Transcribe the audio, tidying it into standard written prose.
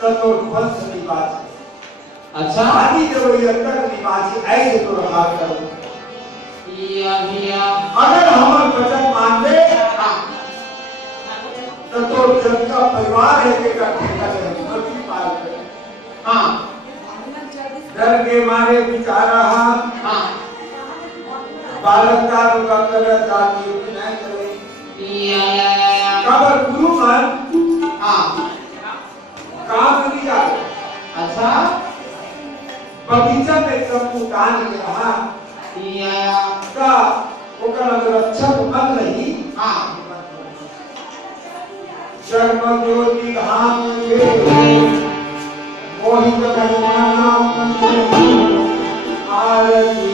ततो ध्वंस निवासी। अच्छा आदि जब ये अंतर निवासी ऐसे तो रहा करो। अगर हम वचन मान ले तो जनता परिवार है कि मृत्यु पाल करे। हाँ डर के मारे बेचारा बालक का कर जाती नहीं करे। कबर गुरु मान काम नहीं जाते। अच्छा बगीचा में सबको दान के रहा का ओकर अगर अच्छा तो मन नहीं जन्म ज्योति धाम के मोहित महिमा आरती